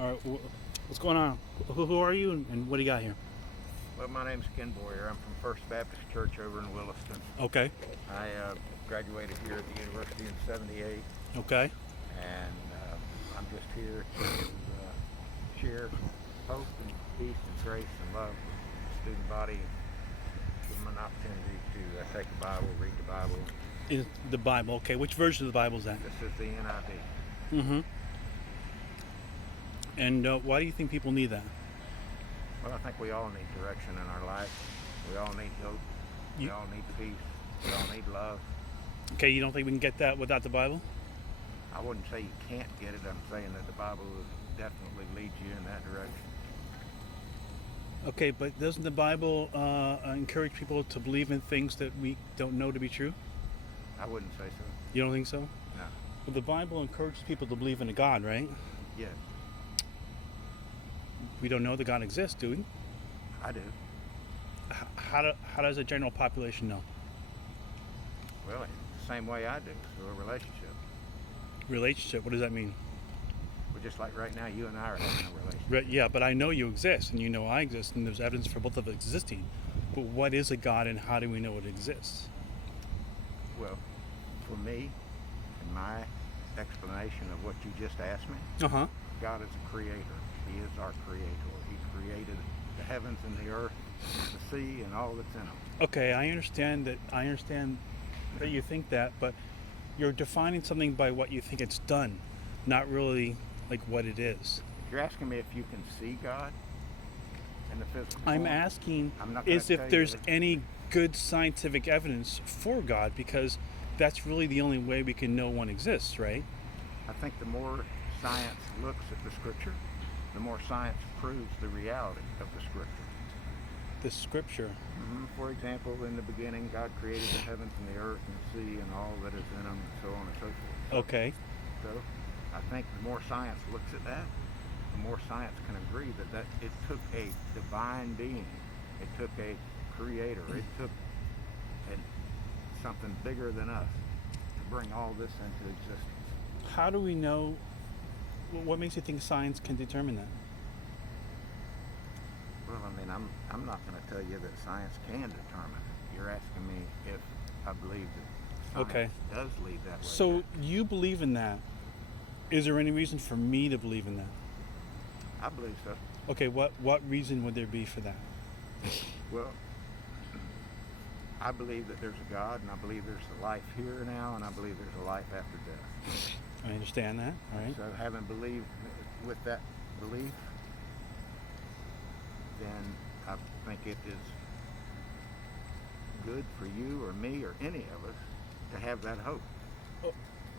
All right, what's going on? Who are you and what do you got here? Well, my name's Ken Boyer. I'm from First Baptist Church over in Williston. Okay. I graduated here at the university in '78, Okay. and I'm just here to share hope and peace and grace and love with the student body. Give them an opportunity to take the Bible, read the Bible. Is the Bible. Okay. Which version of the Bible is that? This is the NIV. Mm-hmm. And why do you think people need that? Well, I think we all need direction in our life. We all need hope. We all need peace. We all need love. Okay, you don't think we can get that without the Bible? I wouldn't say you can't get it. I'm saying that the Bible definitely leads you in that direction. Okay, but doesn't the Bible encourage people to believe in things that we don't know to be true? I wouldn't say so. You don't think so? No. Well, the Bible encourages people to believe in a God, right? Yes, We don't know that God exists, do we? I do. How does the general population know? Well, the same way I do, through a relationship. Relationship, what does that mean? Well, just like right now, you and I are having a relationship. Right, yeah, but I know you exist, and you know I exist, and there's evidence for both of us existing. But what is a God, and how do we know it exists? Well, for me, in my explanation of what you just asked me, Uh-huh. God is a creator. He is our creator. He created the heavens and the earth, the sea, and all that's in them. Okay, I understand that you think that, but you're defining something by what you think it's done, not really like what it is. If you're asking me if you can see God in the physical I'm form, asking I'm not gonna is if tell you there's that- any good scientific evidence for God, because that's really the only way we can know one exists, right? I think the more science looks at the scripture, the more science proves the reality of the scripture. The scripture. For example, in the beginning, God created the heavens and the earth and the sea and all that is in them, and so on and so forth. Okay. So I think the more science looks at that, the more science can agree that it took a divine being, it took a creator, it took something bigger than us to bring all this into existence. How do we know? What makes you think science can determine that? Well, I mean, I'm not going to tell you that science can determine it. You're asking me if I believe that science Okay. does lead that way. So you believe in that. Is there any reason for me to believe in that? I believe so. Okay, what reason would there be for that? Well, I believe that there's a God, and I believe there's a life here now, and I believe there's a life after death. I understand that. All right. So having believed with that belief, then I think it is good for you or me or any of us to have that hope.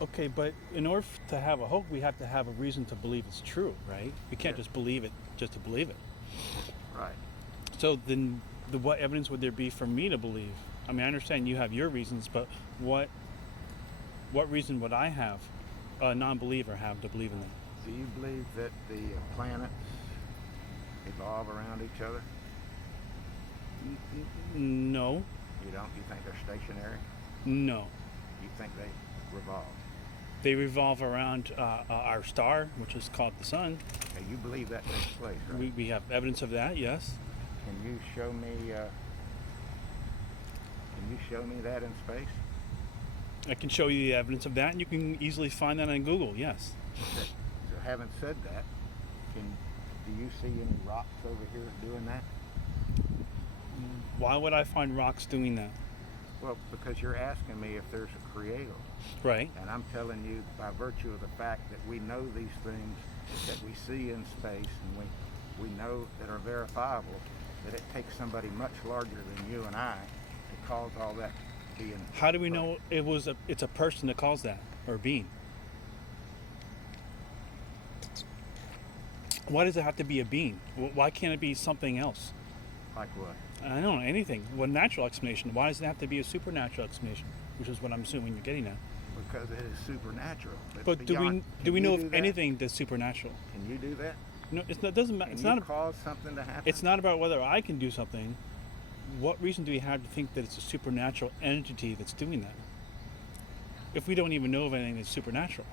Okay, but in order to have a hope, we have to have a reason to believe it's true, right? We can't Yeah. just believe it just to believe it. Right. So then, what evidence would there be for me to believe? I mean, I understand you have your reasons, but what reason would I have, a non-believer, have to believe in that? Do you believe that the planets evolve around each other? No, You don't? You think they're stationary? no. You think they revolve? They revolve around our star, which is called the sun. Okay, you believe that takes place, right? We have evidence of that, yes. Can you show me? Can you show me that in space? I can show you the evidence of that, and you can easily find that on Google, yes. Okay. So, having said that, do you see any rocks over here doing that? Why would I find rocks doing that? Well, because you're asking me if there's a creator, Right. and I'm telling you by virtue of the fact that we know these things that we see in space and we know that are verifiable, that it takes somebody much larger than you and I to cause all that to be in. How do we know it's a person that calls that, or a being? Why does it have to be a being? Why can't it be something else? Like what? I don't know, anything. What natural explanation? Why does it have to be a supernatural explanation? Which is what I'm assuming you're getting at. Because it is supernatural. It's But do beyond- we Can you know do of that? anything that's supernatural? Can you do that? No, it doesn't matter. Can It's you not. cause something to happen? It's not about whether I can do something. What reason do we have to think that it's a supernatural entity that's doing that? If we don't even know of anything that's supernatural.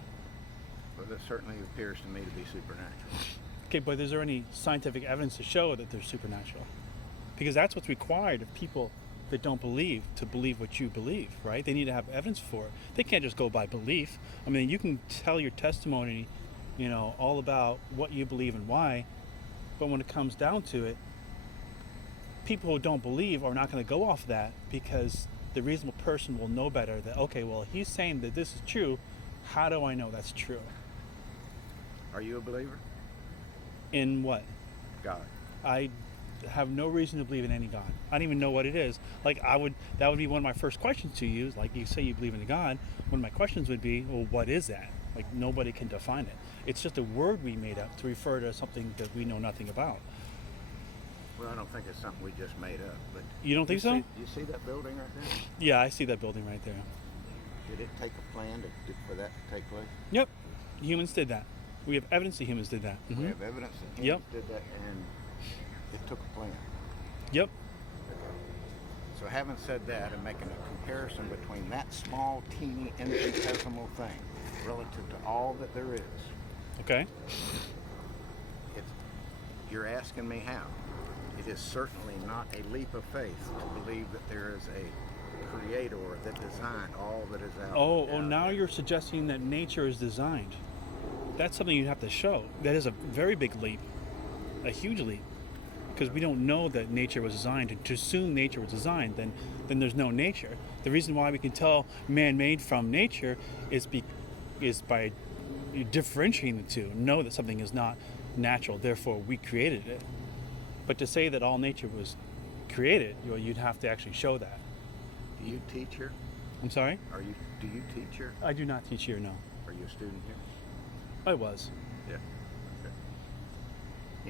But it certainly appears to me to be supernatural. Okay, but is there any scientific evidence to show that they're supernatural? Because that's what's required of people that don't believe to believe what you believe, right? They need to have evidence for it. They can't just go by belief. I mean, you can tell your testimony, all about what you believe and why, but when it comes down to it, people who don't believe are not going to go off that, because the reasonable person will know better that, okay, well, he's saying that this is true. How do I know that's true? Are you a believer? In what? God. I have no reason to believe in any God. I don't even know what it is. That would be one of my first questions to you. Like, you say you believe in a God. One of my questions would be, well, what is that? Like, nobody can define it. It's just a word we made up to refer to something that we know nothing about. Well, I don't think it's something we just made up. But You don't think so? You see that building right there? Yeah, I see that building right there. Did it take a plan for that to take place? Yep. Humans did that. We have evidence that humans did that. We have evidence that humans did that, and it took a plan. Yep. So having said that, and making a comparison between that small, teeny, infinitesimal thing relative to all that there is, Okay. You're asking me how. It is certainly not a leap of faith to believe that there is a creator that designed all that is out there. Oh, now you're suggesting that nature is designed. That's something you have to show. That is a very big leap, a huge leap, because we don't know that nature was designed. To assume nature was designed, then there's no nature. The reason why we can tell man-made from nature is by differentiating the two. Know that something is not natural, therefore we created it. But to say that all nature was created, you'd have to actually show that. Do you teach here? I'm sorry? Do you teach here? I do not teach here, no. Are you a student here? I was. Yeah.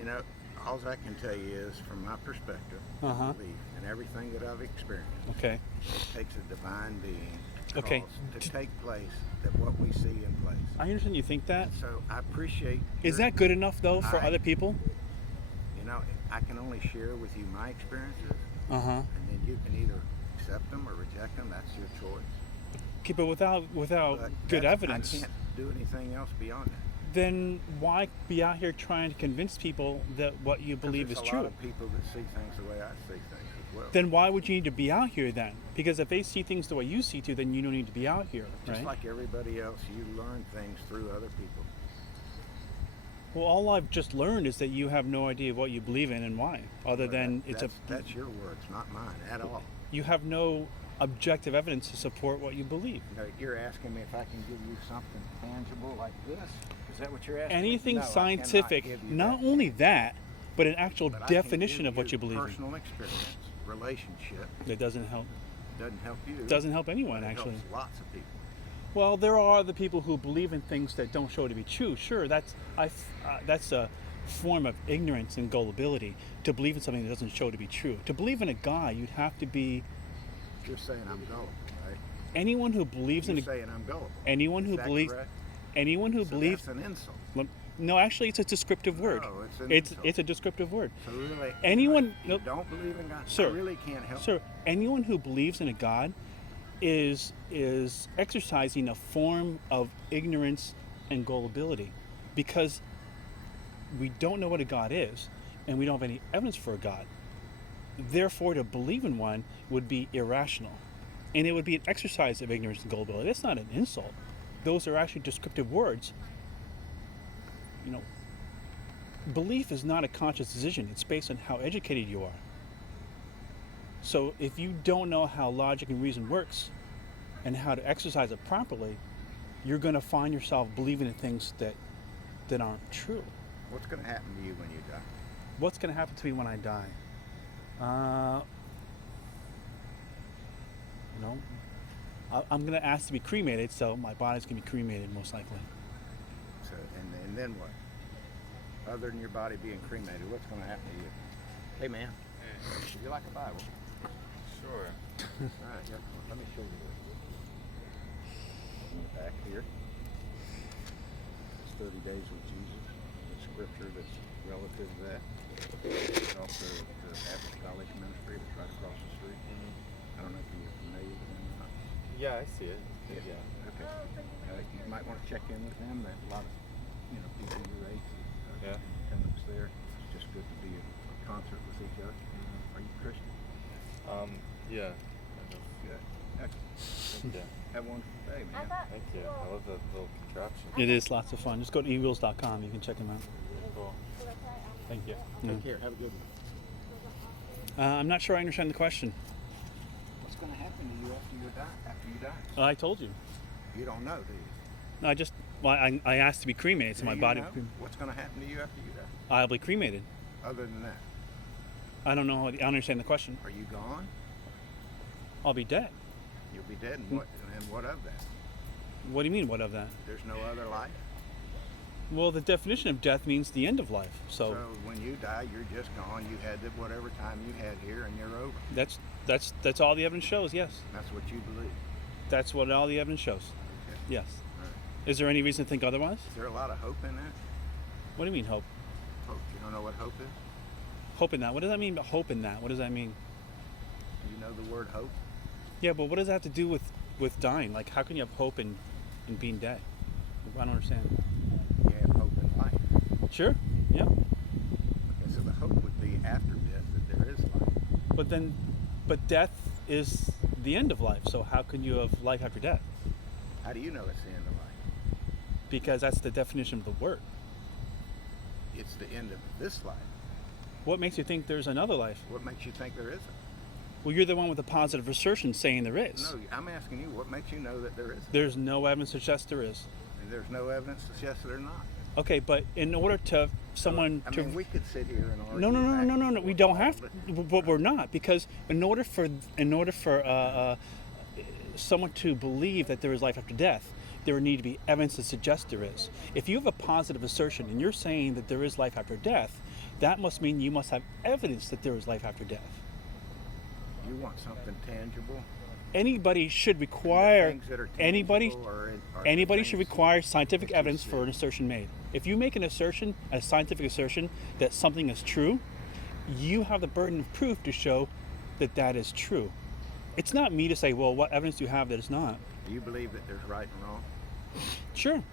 Okay. All I can tell you is, from my perspective, Uh-huh. belief, and everything that I've experienced, Okay. it takes a divine being Okay. to take place that what we see in place. I understand you think that. So I appreciate. Is that good enough, though, for I- other people? I can only share with you my experiences, Uh-huh. and then you can either accept them or reject them. That's your choice. Okay, but without But good that's- evidence, I can't do anything else beyond that. then why be out here trying to convince people that what you believe is There's a true? lot of people that see things the way I see things as well. Then why would you need to be out here then? Because if they see things the way you see to, then you don't need to be out here, Just right? like everybody else, you learn things through other people. Well, all I've just learned is that you have no idea what you believe in and why, other But than that's your words, not mine at all. you have no objective evidence to support what you believe. You're asking me if I can give you something tangible like this? Is that what you're asking? Anything No, I cannot scientific, give you not that. only that, but an actual But I can definition give of what you believe in. Personal experience, relationship, That doesn't help. doesn't help you. Doesn't help anyone, but it actually. helps lots of people. Well, there are other people who believe in things that don't show to be true. Sure, that's a form of ignorance and gullibility, to believe in something that doesn't show to be true. To believe in a God, you'd have to be You're saying I'm gullible, right? anyone who believes You're in a, saying I'm gullible. anyone who Is that believes correct? anyone who So believes. that's an insult. No, actually, it's a descriptive word. No, it's an It's insult. a descriptive word. So really, Anyone- you nope. don't believe in God. Sir. I really can't help. Sir, anyone who believes in a God is exercising a form of ignorance and gullibility, because we don't know what a God is, and we don't have any evidence for a God. Therefore, to believe in one would be irrational, and it would be an exercise of ignorance and gullibility. That's not an insult. Those are actually descriptive words. Belief is not a conscious decision. It's based on how educated you are. So if you don't know how logic and reason works and how to exercise it properly, you're going to find yourself believing in things that aren't true. What's going to happen to you when you die? What's going to happen to me when I die? I'm going to ask to be cremated, so my body's going to be cremated most likely. So, and then what? Other than your body being cremated, what's going to happen to you? Hey, man. Would you like a Bible? Sure. All right, yeah, let me show you this. In the back here. It's 30 Days with Jesus. The scripture that's relative to that. It's also the apostolic ministry that's right across the street. I don't know if you're familiar with them or not. Yeah, I see it. Yeah. Okay. You might want to check in with them. That a lot of people your age Yeah. come to Yeah. Good. Excellent. Yeah. Have a wonderful day, man. Thank you. I love the little contraption. It is lots of fun. Just go to ewheels.com. You can check them out. Cool. Thank you. Take care. Have a good one. I'm not sure I understand the question. What's going to happen to you after you die? I told you. You don't know, do you? No, I asked to be cremated, so Do my you body. know what's going to happen to you after you die? I'll be cremated. Other than that, I don't know. I don't understand the question. are you gone? I'll be dead. You'll be dead, and what of that? What do you mean? What of that? There's no other life. Well, the definition of death means the end of life. So when you die, you're just gone. You had whatever time you had here, and you're over. That's all the evidence shows. Yes, That's what you believe. that's what all the evidence shows. Okay. Yes. All right. Is there any reason to think otherwise? Is there a lot of hope in that? What do you mean hope? Hope. You don't know what hope is? Hope in that. What does that mean? Hope in that. What does that mean? Do you know the word hope? Yeah, but what does that have to do with dying? Like, how can you have hope in being dead? I don't understand. You have hope in life. Sure. Yeah. Okay, so the hope would be after death that there is life. But death is the end of life. So how can you have life after death? How do you know it's the end of life? Because that's the definition of the word. It's the end of this life. What makes you think there's another life? What makes you think there isn't? Well, you're the one with the positive assertion saying there is. No, I'm asking you, what makes you know that there isn't? There's no evidence to suggest there is. And there's no evidence to suggest that they're not. Okay, but in order to someone I to mean, we could sit here and argue. no, we don't have to, but we're not, because in order for someone to believe that there is life after death, there would need to be evidence to suggest there is. If you have a positive assertion and you're saying that there is life after death, that must mean you must have evidence that there is life after death. You want something tangible? Anybody should require Things that are anybody tangible or anybody things should require scientific that you evidence for see? an assertion made. If you make an assertion, a scientific assertion, that something is true, you have the burden of proof to show that that is true. It's not me to say, well, what evidence do you have that it's not? Do you believe that there's right and wrong? Sure.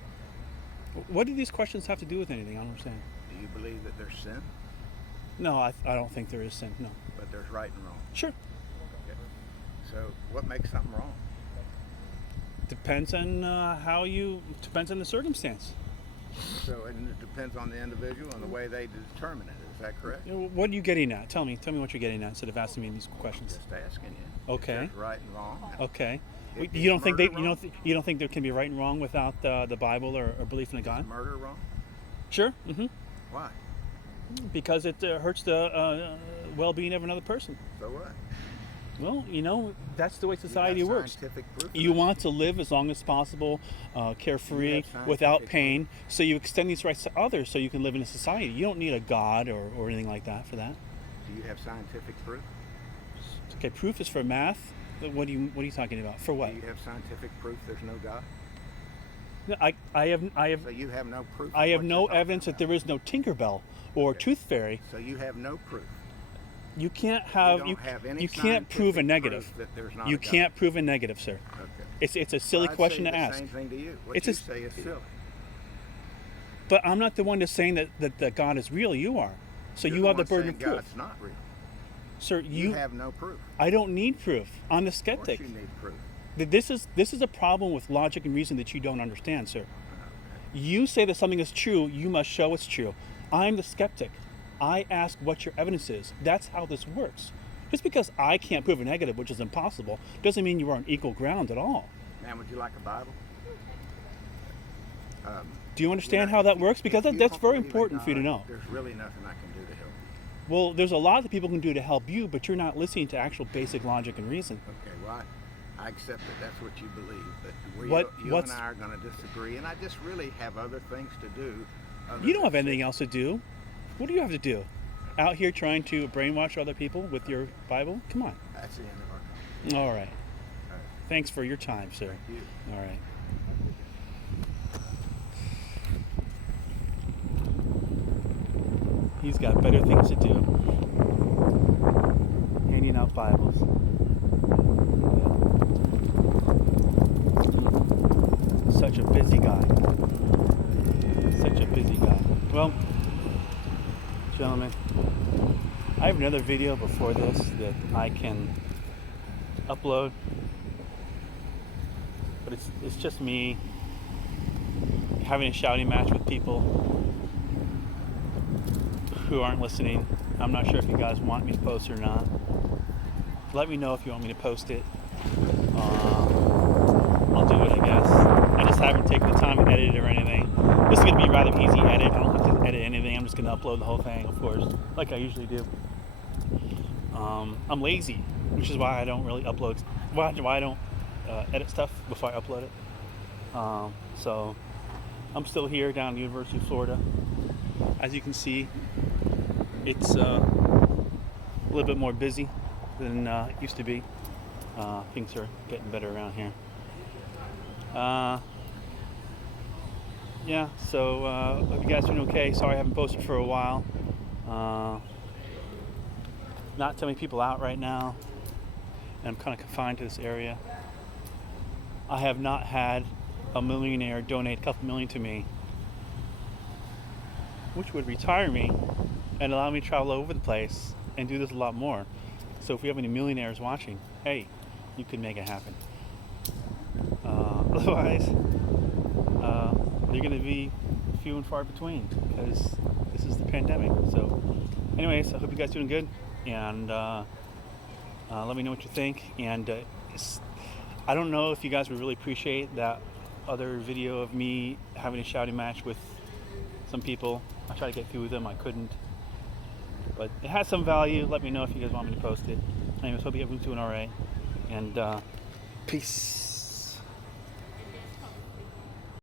What do these questions have to do with anything? I don't understand. Do you believe that there's sin, No, I don't think there is sin. No. but there's right and wrong? Sure. Okay. So what makes something wrong? Depends on depends on the circumstance. So, and it depends on the individual and the way they determine it. Is that correct? What are you getting at? Tell me what you're getting at instead of asking me these questions. Just asking you. Okay. If there's right and wrong. Okay. Is You don't think murder wrong? you don't think there can be right and wrong without the Bible or belief in a God? Is murder wrong? Sure. Why? Because it hurts the well-being of another person. So what? Well, that's the way You got society works. scientific proof of You it. want to live as long as possible, carefree, scientific without proof. pain, so you extend these rights to others so you can live in a society. You don't need a God or anything like that for that. Do you have scientific proof? Okay, proof is for math. What are you talking about? For what? Do you have scientific proof there's no God? No, I have So you have no proof. I of have what no you're talking evidence that about. there is no Tinkerbell or Okay. Tooth Fairy. So you have no proof. You can't have don't have any you can't prove a scientific negative. proof that there's not You a God. can't prove a negative, sir. Okay. It's a silly Well, I'd question say to the ask. Same thing to you. What It's you a- say is silly. But I'm not the one that's saying that God is real. You are. So You're you have the one burden saying of proof, God's not real. sir. You have no proof. I don't need proof. I'm the Of course skeptic. you need proof. This is a problem with logic and reason that you don't understand, sir. You say that something is true, you must show it's true. I'm the skeptic. I ask what your evidence is. That's how this works. Just because I can't prove a negative, which is impossible, doesn't mean you are on equal ground at all. Man, would you like a Bible? Do you understand how that works? Because If you that's don't very believe in important for you to God, know. There's really nothing I can do to help you. Well, there's a lot that people can do to help you, but you're not listening to actual basic logic and reason. Okay, well, I accept that that's what you believe, but you What's- and I are going to disagree, and I just really have other things to do. You don't have anything else to do. What do you have to do? Out here trying to brainwash other people with your Bible? Come on. That's the end of our conversation. All right. All right. Thanks for your time, sir. Thank you. All right. He's got better things to do. Handing out Bibles. Such a busy guy. Such a busy guy. Well, gentlemen, I have another video before this that I can upload, but it's just me having a shouting match with people who aren't listening. I'm not sure if you guys want me to post or not. Let me know if you want me to post it. I'll do it, I guess. I just haven't taken the time to edit it or anything. This is going to be a rather easy edit. I don't have to edit anything. I'm just going to upload the whole thing, of course, like I usually do. I'm lazy, which is why I don't really upload. Why I don't edit stuff before I upload it. So I'm still here down at the University of Florida. As you can see, it's a little bit more busy than it used to be. Things are getting better around here. Yeah, so hope you guys are doing okay. Sorry I haven't posted for a while. Not too many people out right now, and I'm kind of confined to this area. I have not had a millionaire donate a couple million to me, which would retire me and allow me to travel all over the place and do this a lot more. So if we have any millionaires watching, hey, you can make it happen. Otherwise, they're going to be few and far between because this is the pandemic. So anyways, I hope you guys are doing good, and let me know what you think. And I don't know if you guys would really appreciate that other video of me having a shouting match with some people. I tried to get through with them, I couldn't. But it has some value. Let me know if you guys want me to post it. Anyways, hope you everyone's doing alright. And peace.